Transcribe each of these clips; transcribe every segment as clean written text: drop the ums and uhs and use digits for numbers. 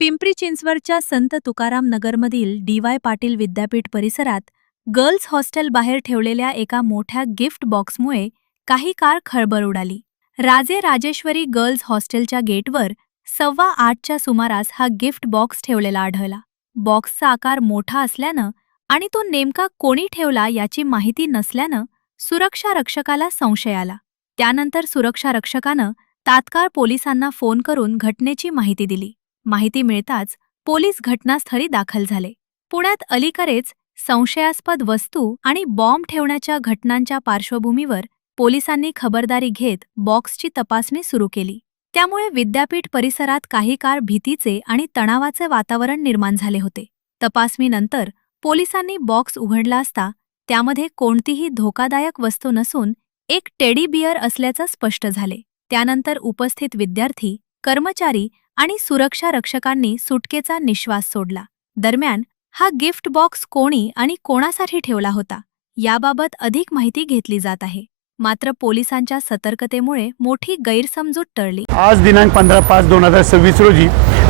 पिंपरी चिंचवडच्या संत तुकाराम नगरमधील डी.वाय. पाटील विद्यापीठ परिसरात गर्ल्स हॉस्टेल बाहेर ठेवलेल्या एका मोठ्या गिफ्ट बॉक्समुळे काही काळ खळबळ उडाली. राजे राजेश्वरी गर्ल्स हॉस्टेलच्या गेटवर 8:15च्या सुमारास हा गिफ्ट बॉक्स ठेवलेला आढळला. बॉक्सचा आकार मोठा असल्यानं आणि तो नेमका कोणी ठेवला याची माहिती नसल्यानं सुरक्षा रक्षकाला संशय आला. त्यानंतर सुरक्षा रक्षकानं तात्काळ पोलिसांना फोन करून घटनेची माहिती दिली. माहिती मिळताच पोलीस घटनास्थळी दाखल झाले. पुण्यात अलीकडेच संशयास्पद वस्तू आणि बॉम्ब ठेवण्याच्या घटनांच्या पार्श्वभूमीवर पोलिसांनी खबरदारी घेत बॉक्सची तपासणी सुरू केली. त्यामुळे विद्यापीठ परिसरात काही काळ भीतीचे आणि तणावाचे वातावरण निर्माण झाले होते. तपासणीनंतर पोलिसांनी बॉक्स उघडला असता त्यामध्ये कोणतीही धोकादायक वस्तू नसून एक टेडी बियर असल्याचं स्पष्ट झाले. त्यानंतर उपस्थित विद्यार्थी, कर्मचारी आणि सुरक्षा रक्षकांनी सुटकेचा निश्वास सोडला. दरम्यान हा गिफ्ट बॉक्स कोणी आणि कोणासाठी ठेवला होता याबाबत अधिक माहिती घेतली जात आहे. मात्र पोलिसांच्या सतर्कतेमुळे मोठी गैरसमजूत टळली. आज दिनांक 15/5/2026 रोजी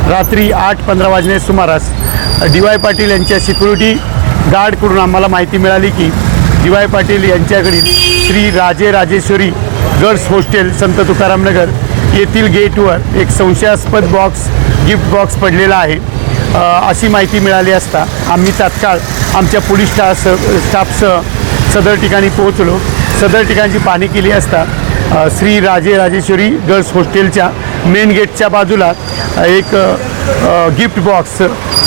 रात्री 8:15 वाजण्याच्या सुमारास डी.वाय. पाटील यांच्या सिक्युरिटी गार्डकडून आम्हाला माहिती मिळाली की डी.वाय. पाटील यांच्याकडील श्री राजे राजेश्वरी गर्ल्स हॉस्टेल संत तुकाराम नगर येथील गेटवर एक संशयास्पद गिफ्ट बॉक्स पडलेला आहे अशी माहिती मिळाली असता आम्ही तात्काळ आमच्या पोलीस स्टाफसह सदर ठिकाणी पोहोचलो. सदर ठिकाणची पाहणी केली असता श्री राजे राजेश्वरी गर्ल्स हॉस्टेलच्या मेन गेटच्या बाजूला एक गिफ्ट बॉक्स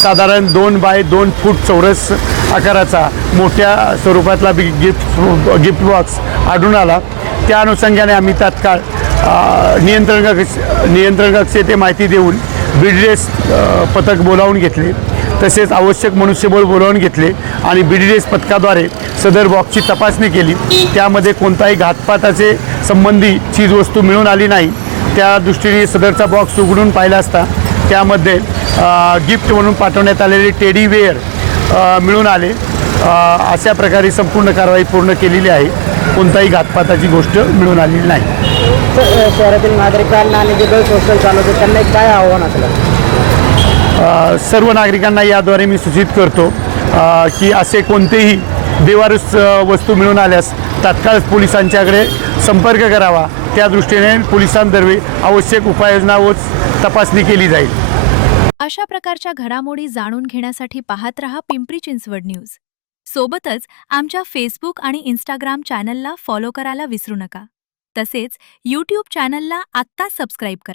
साधारण 2 बाय 2 फूट चौरस आकाराचा मोठ्या स्वरूपातला गिफ्ट बॉक्स आढळून आला. त्या अनुषंगाने आम्ही तात्काळ नियंत्रण कक्ष येथे माहिती देऊन बीडीएस पथक बोलावून घेतले. तसेच आवश्यक मनुष्यबळ बोलावून घेतले आणि बीडीएस पथकाद्वारे सदर बॉक्सची तपासणी केली. त्यामध्ये कोणताही घातपाताचे संबंधी चीजवस्तू मिळून आली नाही. त्या दृष्टीने सदरचा बॉक्स उघडून पाहिला असता त्यामध्ये गिफ्ट म्हणून पाठवण्यात आलेले टेडी बियर मिळून आले. अशा प्रकारे संपूर्ण कारवाई पूर्ण केलेली आहे. कोणताही घातपाताची गोष्ट मिळून आलेली नाही. शहरातील नागरिकांना आणि जे गर्ल्स हॉस्टेल चालवतात त्यांना काय आव्हान असलं? सर्व नागरिकांना याद्वारे मी सूचित करतो की असे कोणतेही बेवारस वस्तू मिळून आल्यास तात्काळ पोलिसांच्याकडे संपर्क करावा. त्या दृष्टीने पोलिसांतर्फे आवश्यक उपाययोजना व तपासणी केली जाईल. अशा प्रकारच्या घडामोडी जाणून घेण्यासाठी पाहत रहा पिंपरी चिंचवड न्यूज. सोबतच आमच्या फेसबुक आणि इंस्टाग्राम चॅनलला फॉलो करायला विसरू नका. तसेच यूट्यूब चॅनलला आत्ताच सबस्क्राईब करा.